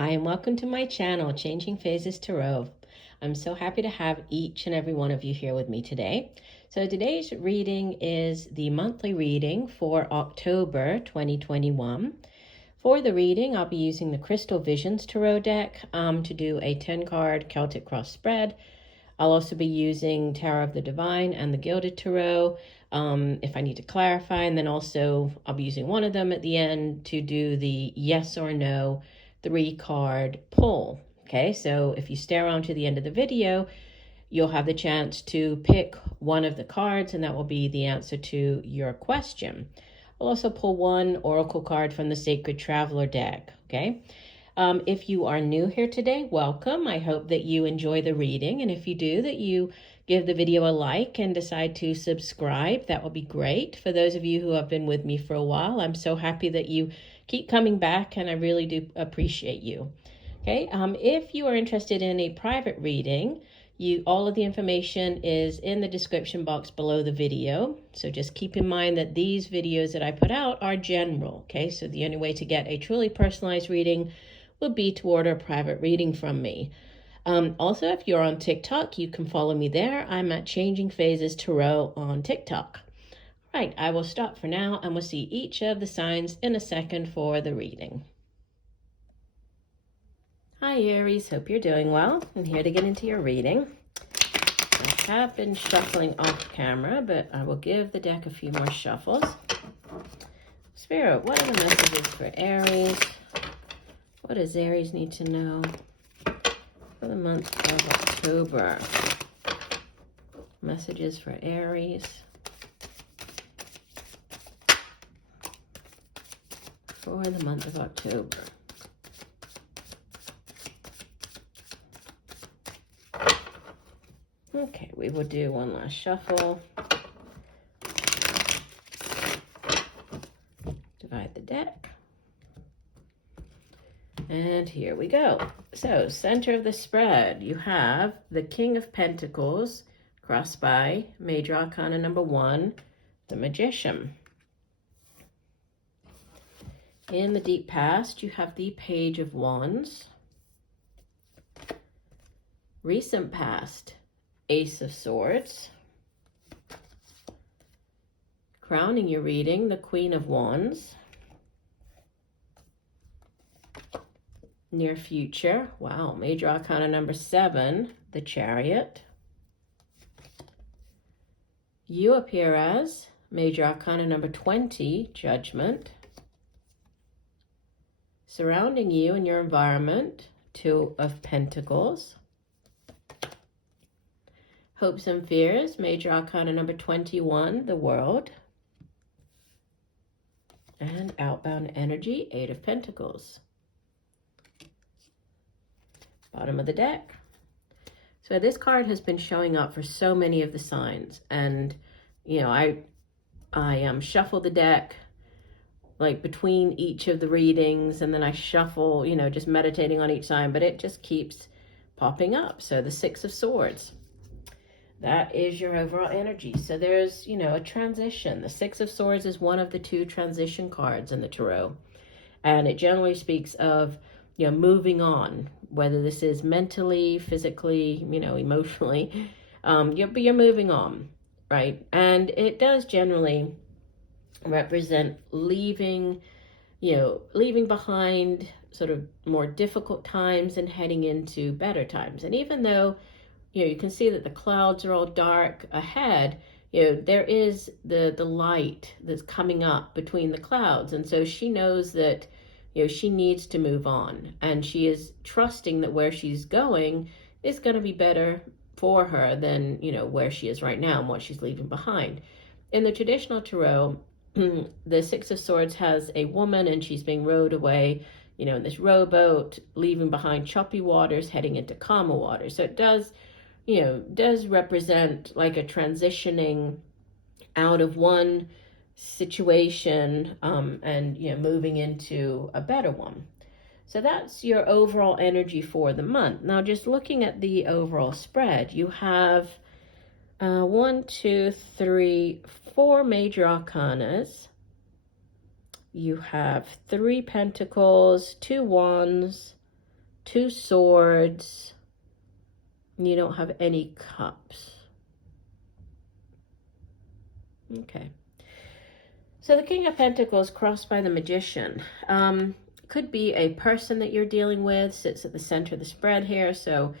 Hi, and welcome to my channel, Changing Phases Tarot. I'm so happy to have each and every one of you here with me today. So today's reading is the monthly reading for October 2021. For the reading, I'll be using the Crystal Visions Tarot deck to do a 10-card Celtic cross spread. I'll also be using Tower of the Divine and the Gilded Tarot if I need to clarify. And then also I'll be using one of them at the end to do the yes or no 3-card pull. Okay, so if you stay around to the end of the video, you'll have the chance to pick one of the cards and that will be the answer to your question. I'll also pull one oracle card from the Sacred Traveler deck, okay? If you are new here today, welcome. I hope that you enjoy the reading, and if you do, that you give the video a like and decide to subscribe. That will be great. For those of you who have been with me for a while, I'm so happy that you keep coming back, and I really do appreciate you. Okay, if you are interested in a private reading, all of the information is in the description box below the video. So just keep in mind that these videos that I put out are general. Okay, so the only way to get a truly personalized reading would be to order a private reading from me. Also, if you're on TikTok, you can follow me there. I'm at Changing Phases Tarot on TikTok. Right, I will stop for now and we'll see each of the signs in a second for the reading. Hi Aries, hope you're doing well. I'm here to get into your reading. I have been shuffling off camera, but I will give the deck a few more shuffles. Spirit, what are the messages for Aries? What does Aries need to know for the month of October? Messages for Aries for the month of October. Okay, we will do one last shuffle. Divide the deck. And here we go. So, center of the spread, you have the King of Pentacles, crossed by Major Arcana number 1, the Magician. In the deep past, you have the Page of Wands. Recent past, Ace of Swords. Crowning your reading, the Queen of Wands. Near future, wow, Major Arcana number 7, the Chariot. You appear as Major Arcana number 20, Judgment. Surrounding you in your environment, 2 of Pentacles. Hopes and Fears, Major Arcana number 21, the World. And outbound energy, 8 of Pentacles. Bottom of the deck. So this card has been showing up for so many of the signs, and you know, I shuffle the deck like between each of the readings, and then I shuffle, you know, just meditating on each sign, but it just keeps popping up. So the 6 of Swords, that is your overall energy. So there's, you know, a transition. The 6 of Swords is one of the 2 transition cards in the tarot, and it generally speaks of, you know, moving on, whether this is mentally, physically, you know, emotionally, you're moving on, right? And it does generally represent leaving, you know, leaving behind sort of more difficult times and heading into better times. And even though, you know, you can see that the clouds are all dark ahead, you know, there is the light that's coming up between the clouds. And so she knows that, you know, she needs to move on, and she is trusting that where she's going is going to be better for her than, you know, where she is right now and what she's leaving behind. In the traditional tarot, the 6 of Swords has a woman, and she's being rowed away, you know, in this rowboat, leaving behind choppy waters, heading into calmer waters. So it does, you know, does represent like a transitioning out of one situation and, you know, moving into a better one. So that's your overall energy for the month. Now, just looking at the overall spread, you have 1, 2, 3, 4 major arcanas. You have 3 pentacles, 2 wands, 2 swords. You don't have any cups. Okay. So the King of Pentacles crossed by the Magician. Could be a person that you're dealing with, sits at the center of the spread here. So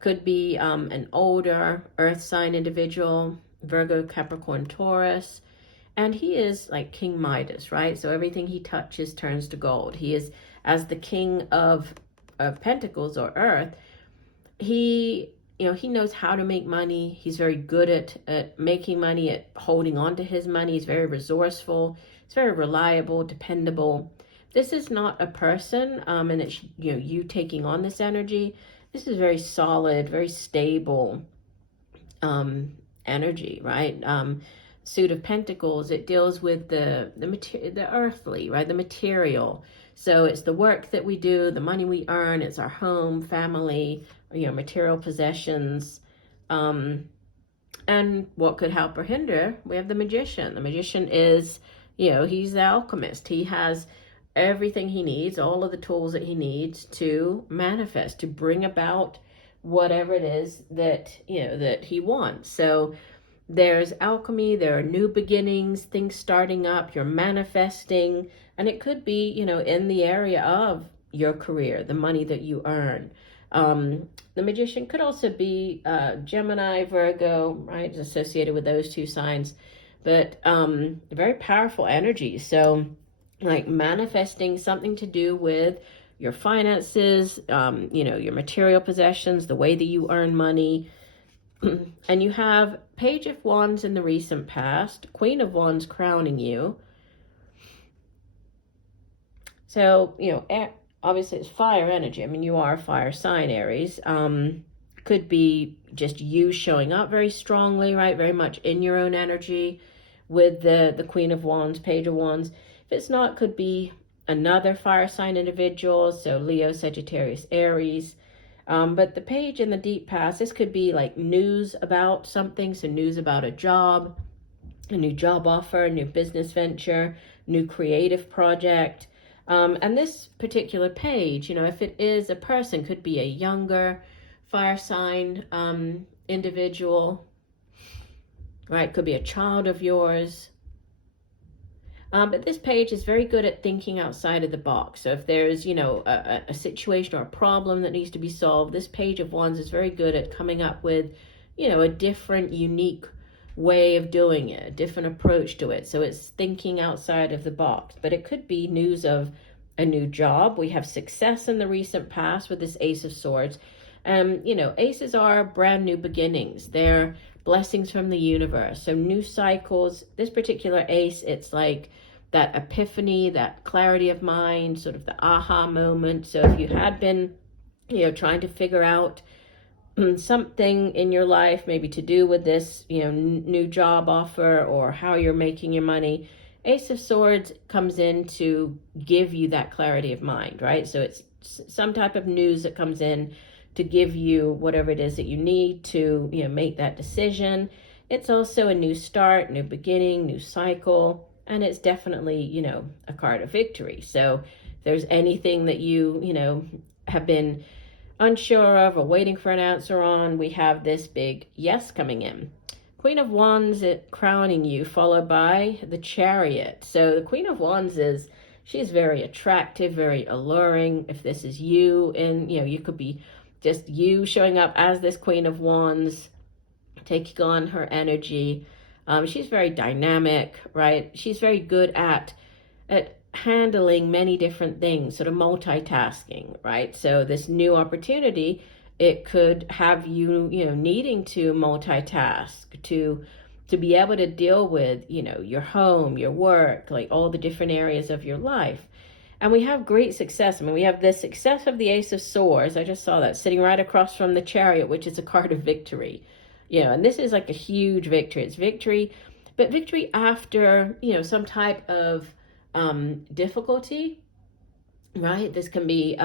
could be an older earth sign individual, Virgo, Capricorn, Taurus. And he is like King Midas, right? So everything he touches turns to gold. He is, as the King of Pentacles or Earth, he knows how to make money. He's very good at making money, at holding on to his money. He's very resourceful. He's very reliable, dependable. This is not a person, and it's you taking on this energy. This is very solid, very stable energy, right? Suit of Pentacles, it deals with the earthly, right? The material. So it's the work that we do, the money we earn. It's our home, family, material possessions. And what could help or hinder? We have the Magician. The Magician is, he's the alchemist. He has everything he needs, all of the tools that he needs to manifest, to bring about whatever it is that, that he wants. So there's alchemy, there are new beginnings, things starting up, you're manifesting, and it could be, in the area of your career, the money that you earn. The Magician could also be Gemini, Virgo, right? It's associated with those 2 signs, but very powerful energy. So like manifesting something to do with your finances, your material possessions, the way that you earn money. And you have Page of Wands in the recent past, Queen of Wands crowning you. So, obviously it's fire energy. I mean, you are a fire sign, Aries. Could be just you showing up very strongly, right? Very much in your own energy with the Queen of Wands, Page of Wands. If it's not, could be another fire sign individual. So Leo, Sagittarius, Aries. But the Page in the deep past, this could be like news about something. So news about a job, a new job offer, a new business venture, new creative project. And this particular page, if it is a person, could be a younger fire sign individual, right? Could be a child of yours. But this page is very good at thinking outside of the box. So if there's, a situation or a problem that needs to be solved, this Page of Wands is very good at coming up with, a different, unique way of doing it, a different approach to it. So it's thinking outside of the box. But it could be news of a new job. We have success in the recent past with this Ace of Swords. Aces are brand new beginnings. They're blessings from the universe. So new cycles. This particular ace, it's like that epiphany, that clarity of mind, sort of the aha moment. So if you had been, trying to figure out something in your life, maybe to do with this, new job offer or how you're making your money, Ace of Swords comes in to give you that clarity of mind, right? So it's some type of news that comes in to give you whatever it is that you need to, make that decision. It's also a new start, new beginning, new cycle, and it's definitely, a card of victory. So if there's anything that you, have been unsure of or waiting for an answer on, we have this big yes coming in. Queen of Wands crowning you, followed by the Chariot. So the Queen of Wands she's very attractive, very alluring. If this is you, and you could be just you showing up as this Queen of Wands, taking on her energy. She's very dynamic, right? She's very good at handling many different things, sort of multitasking, right? So this new opportunity, it could have you, needing to multitask, to be able to deal with, your home, your work, like all the different areas of your life. And we have great success. I mean, we have the success of the Ace of Swords. I just saw that sitting right across from the Chariot, which is a card of victory. And this is like a huge victory. It's victory, but victory after, some type of difficulty, right? This can be,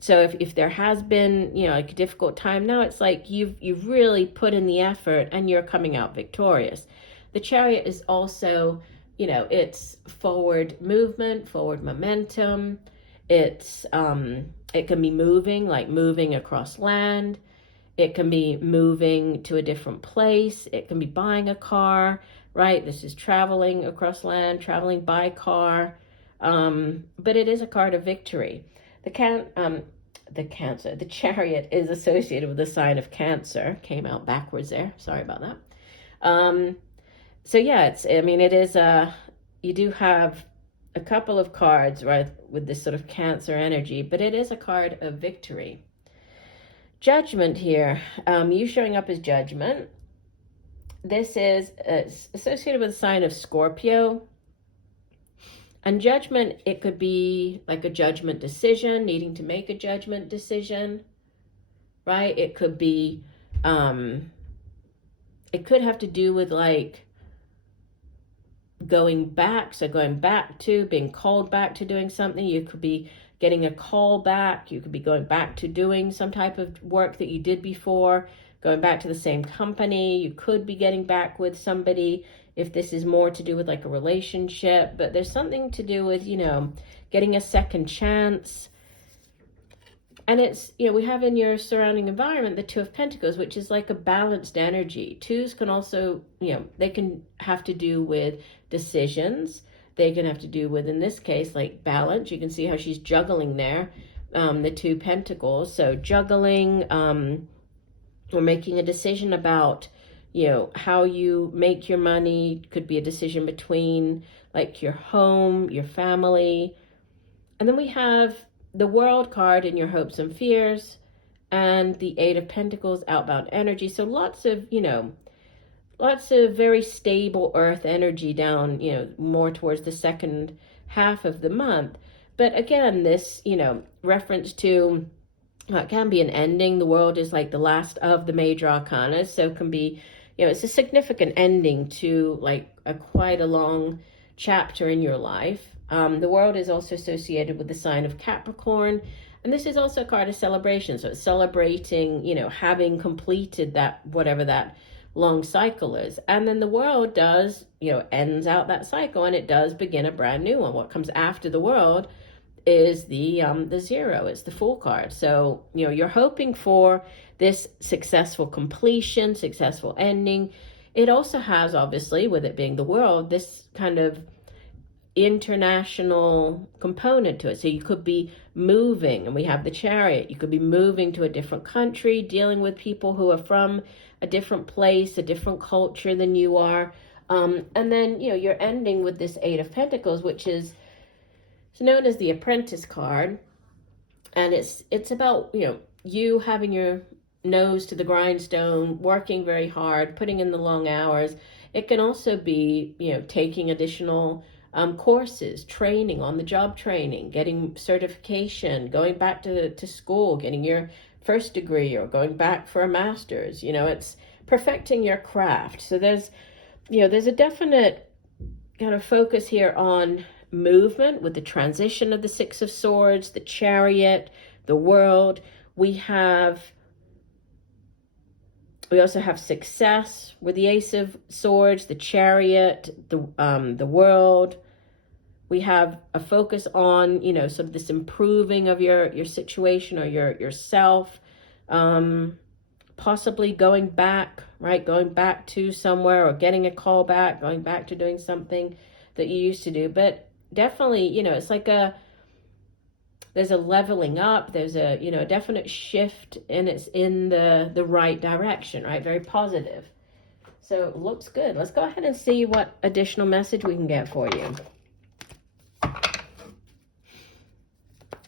so if there has been, like a difficult time, now it's like you've really put in the effort and you're coming out victorious. The Chariot is also, it's forward movement, forward momentum. It's It can be moving, like moving across land. It can be moving to a different place. It can be buying a car, right? This is traveling across land, traveling by car. But it is a card of victory. The chariot is associated with the sign of Cancer. Came out backwards there. Sorry about that. So yeah, it is you do have a couple of cards, right, with this sort of Cancer energy, but it is a card of victory. Judgment here, you showing up as Judgment. This is associated with the sign of Scorpio. And Judgment, it could be like a judgment decision, needing to make a judgment decision, right? It could be, it could have to do with like going back, so going back to, being called back to doing something. You could be getting a call back. You could be going back to doing some type of work that you did before, going back to the same company. You could be getting back with somebody if this is more to do with like a relationship, but there's something to do with, getting a second chance. And it's, we have in your surrounding environment the Two of Pentacles, which is like a balanced energy. Twos can also, they can have to do with decisions. They can have to do with, in this case, like balance. You can see how she's juggling there, the Two Pentacles. So juggling, or making a decision about, how you make your money. Could be a decision between like your home, your family. And then we have the World card in your hopes and fears, and the Eight of Pentacles, outbound energy. So lots of very stable earth energy down, more towards the second half of the month. But again, this, reference to, it can be an ending. The World is like the last of the major arcana, so it can be, it's a significant ending to like quite a long chapter in your life. The World is also associated with the sign of Capricorn, and this is also a card of celebration. So it's celebrating, having completed that, whatever that long cycle is. And then the World does, ends out that cycle, and it does begin a brand new one. What comes after the World is the Zero. It's the Fool card. So, you're hoping for this successful completion, successful ending. It also has, obviously, with it being the World, this kind of international component to it. So you could be moving, and we have the Chariot. You could be moving to a different country, dealing with people who are from a different place, a different culture than you are. And then, you're ending with this Eight of Pentacles, which is known as the Apprentice card. And it's about, you having your nose to the grindstone, working very hard, putting in the long hours. It can also be, taking additional courses, training, on the job training, getting certification, going back to school, getting your first degree, or going back for a master's. It's perfecting your craft. So there's a definite kind of focus here on movement with the transition of the Six of Swords, the Chariot, the World. We also have success with the Ace of Swords, the Chariot, the World. We have a focus on, sort of this improving of your situation or yourself, possibly going back, right? Going back to somewhere, or getting a call back, going back to doing something that you used to do. But definitely, it's like there's a leveling up, there's a, definite shift, and it's in the right direction, right? Very positive. So it looks good. Let's go ahead and see what additional message we can get for you.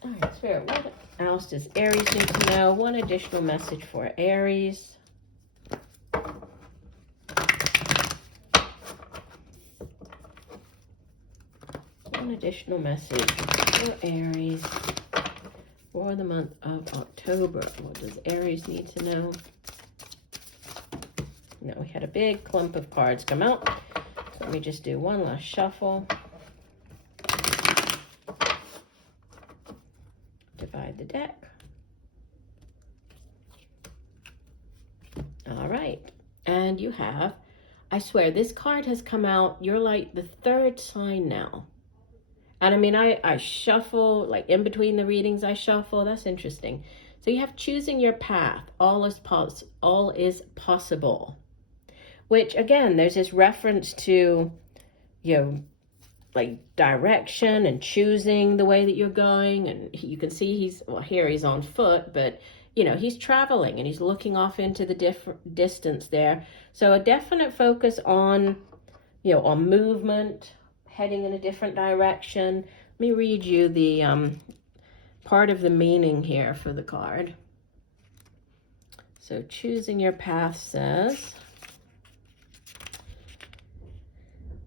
All right, Spirit, what else does Aries need to know? One additional message for Aries. One additional message for Aries for the month of October. What does Aries need to know? Now, we had a big clump of cards come out. So let me just do one last shuffle. Divide the deck. All right. And you have, I swear, this card has come out. You're like the third sign now. And I mean, I shuffle, like in between the readings, I shuffle. That's interesting. So you have choosing your path. All is possible. Which, again, there's this reference to, you know, like direction and choosing the way that you're going. And you can see here he's on foot, but you know, he's traveling and he's looking off into the different distance there. So a definite focus on, you know, on movement, heading in a different direction. Let me read you the part of the meaning here for the card. So choosing your path says,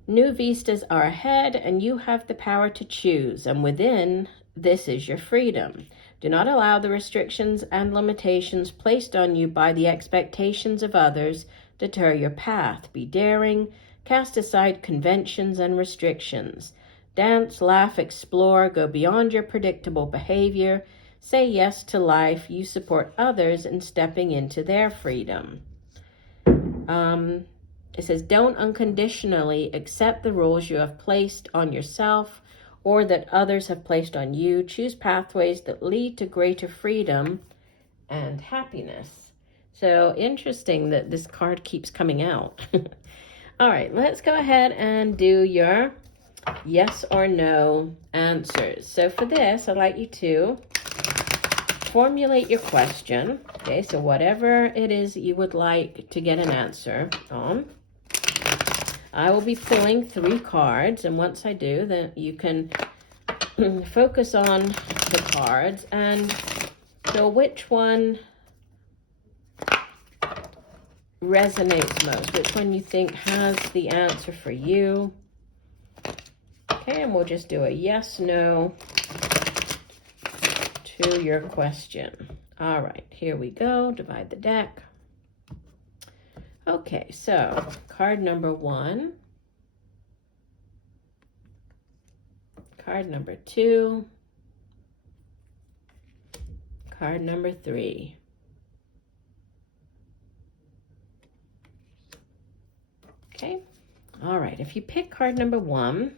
new vistas are ahead and you have the power to choose, and within this is your freedom. Do not allow the restrictions and limitations placed on you by the expectations of others deter your path. Be daring, cast aside conventions and restrictions. Dance, laugh, explore, go beyond your predictable behavior. Say yes to life. You support others in stepping into their freedom. It says, don't unconditionally accept the rules you have placed on yourself or that others have placed on you. Choose pathways that lead to greater freedom and happiness. So interesting that this card keeps coming out. All right, let's go ahead and do your yes or no answers. So for this, I'd like you to formulate your question. Okay, so whatever it is that you would like to get an answer on. I will be pulling 3 cards, and once I do, then you can focus on the cards and know which one resonates most, which one you think has the answer for you. Okay, and we'll just do a yes, no to your question. All right, here we go. Divide the deck. Okay, so card number 1, card number 2, card number 3. Okay, all right, if you pick card number 1,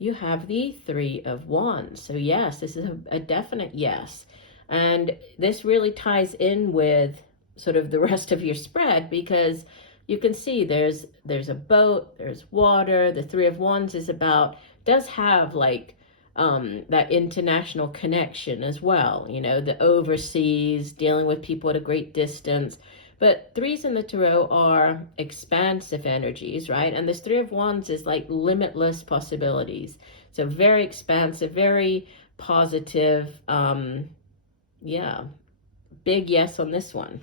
you have the 3 of Wands. So yes, this is a definite yes. And this really ties in with sort of the rest of your spread, because you can see there's a boat, there's water. The 3 of Wands does have like that international connection as well, you know, the overseas, dealing with people at a great distance. But 3s in the tarot are expansive energies, right? And this 3 of Wands is like limitless possibilities. So very expansive, very positive. Yeah, big yes on this one.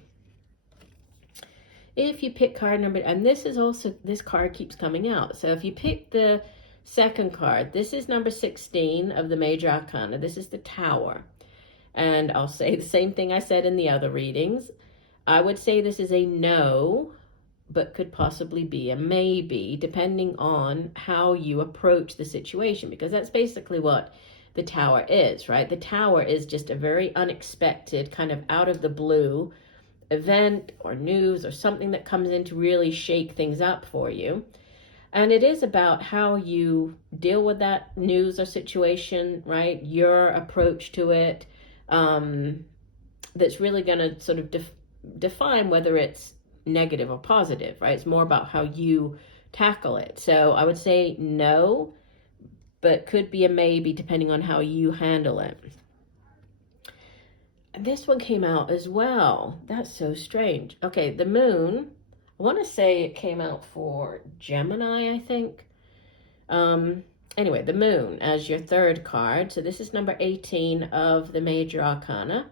If you pick card number, and this card keeps coming out. So if you pick the second card, this is number 16 of the Major Arcana. This is the Tower. And I'll say the same thing I said in the other readings. I would say this is a no, but could possibly be a maybe, depending on how you approach the situation, because that's basically what the Tower is, right? The Tower is just a very unexpected, kind of out of the blue event or news or something that comes in to really shake things up for you. And it is about how you deal with that news or situation, right? Your approach to it, that's really going to sort of define whether it's negative or positive, right? It's more about how you tackle it. So I would say no, but could be a maybe depending on how you handle it. And this one came out as well. That's so strange. Okay, the Moon, I want to say it came out for Gemini, I think. Anyway, the Moon as your 3rd card. So this is number 18 of the Major Arcana.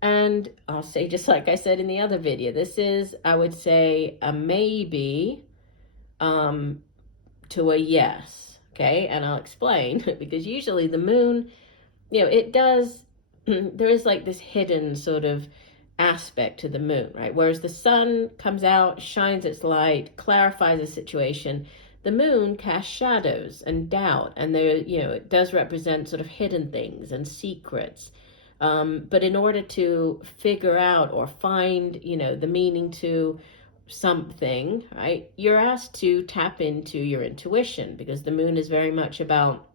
And I'll say, just like I said in the other video, this is, I would say, a maybe to a yes, okay? And I'll explain, because usually the Moon, you know, it does, there is like this hidden sort of aspect to the Moon, right? Whereas the Sun comes out, shines its light, clarifies the situation. The Moon casts shadows and doubt, and there, you know, it does represent sort of hidden things and secrets. But in order to figure out or find, you know, the meaning to something, right, you're asked to tap into your intuition, because the moon is very much about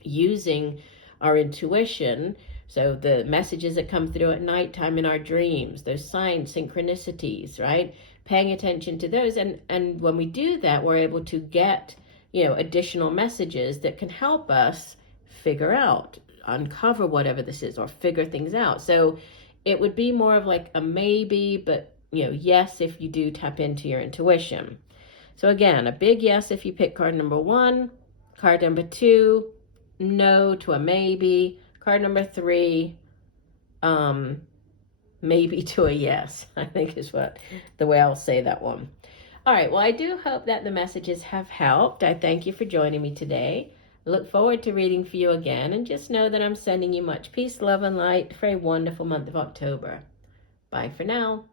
using our intuition. So the messages that come through at nighttime in our dreams, those signs, synchronicities, right? Paying attention to those. And when we do that, we're able to get, additional messages that can help us figure out, uncover whatever this is, or figure things out. So it would be more of like a maybe, but yes, if you do tap into your intuition. So again, a big yes if you pick card number 1. Card number 2, no to a maybe. Card number 3, maybe to a yes, I think is the way I'll say that one. All right, well, I do hope that the messages have helped. I thank you for joining me today. I look forward to reading for you again, and just know that I'm sending you much peace, love, and light for a wonderful month of October. Bye for now.